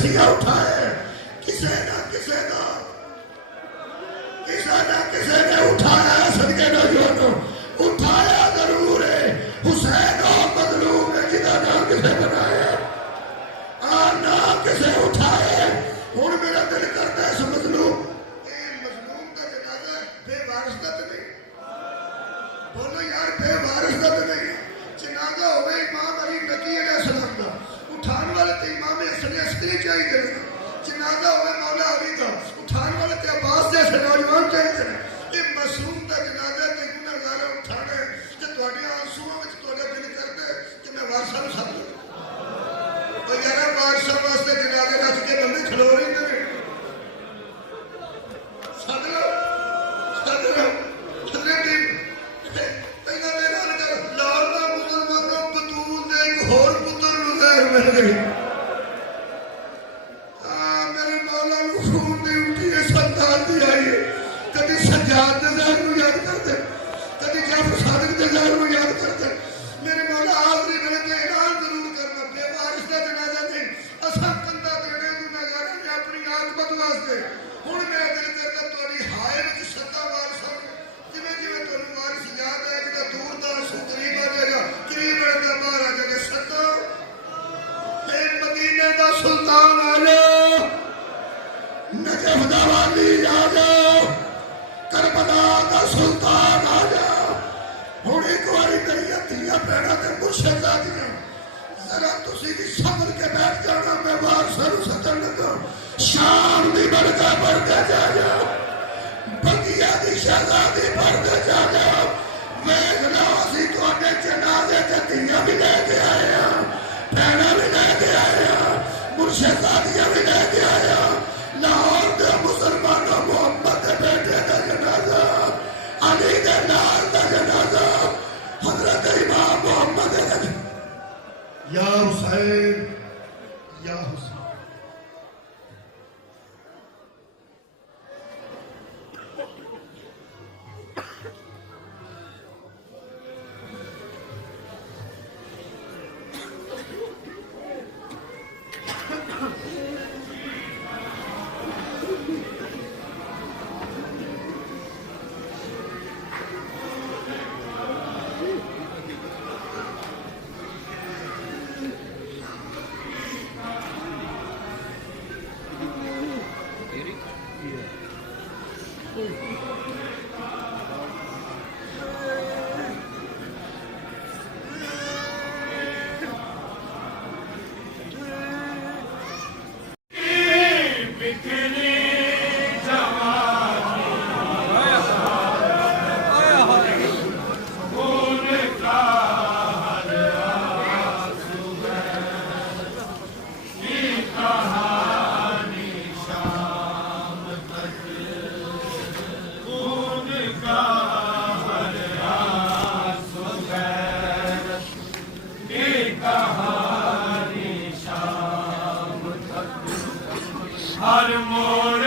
रस्सियां उठाए, किसे ने उठाया, सदके नौजवानों उठाया जरूर है। हुसैन और मजलूम ने जिदा नाम किसे बनाया, ना किसे उठाए। हुण मेरा दिल करता है समझ लो मजलूम का जनाजा बेवारिस का तो नहीं, बोलो यार बेवारिस का तो नहीं। जनाजा होवे इमाम अली नकी अलैहिस्सलाम का, उठाने वाले तो इमाम हसन अस्करी चाहिए। जनाजा होवे मौला अली का, उठाने वाले तो अब्बास जैसे नौजवान चाहिए। ये मासूम का जनाजा ते गुनाहगार उठाना है ते तुहाडे आंसुओं विच तुहाडा दिल करदा है कि मैं वारसा नूं सद लूं। तो यार वारसा वास्ते जनाजे रच के बंदे खलो रहिंदे ने, सद लो हज़रत कईयां दे नाल कर लाल दा मुसलमानों बतूल दे एक होर पुत्तर नूं गैर मिल गई। मेरे मौला नूं खून दी उठी है सरदार दी आई है। कभी सज्जाद दे ज़हर नूं याद करदे, कभी जाफर सादिक दे ज़हर नूं याद करदे। मेरे मौला आखिरी वेले ते ऐलान जरूर करना बेवारिस दा जनाजा नहीं, असां कंधा देने गुनाहगारां ने अपनी आकबत वास्ते। हुण मेरा दिल करदा तुहाडी हाय विच सदा वारसां जिवें जिवें तुहानूं वारिस याद आएगा दूर दा आंसू करीब आ जाएगा, करीब बनदा बाहर आ जाएगा। सदा ए मदीने दा सुल्तान आ जाओ, नजफ दा वाली आ जाओ, करबला का सुल्तान आ जाओ। हुण एक बारी मेरिया धीआं भैणां ते मुर्शिदा दियां जरा तुसीं भी समझ के बैठ जाना। मैं वारसां नूं सदन लगा, शाम दी बरका जा जाओ, बगिया दी शहजादी भरके जा जाओ। वेख लो असीं तुहाडे जनाजे ते धीआं भी लैके आए हां, भैणां भी लैके आए हां, मुर्शिदादियां भी लैके आए हां। लाहौर दे मुसलमानों मोहम्मद दे बेटे दा जनाजा, अली दे लाल दा जनाजा, हजरत इमाम मोहम्मद दा या हुसैन या हुसैन। हर मोड़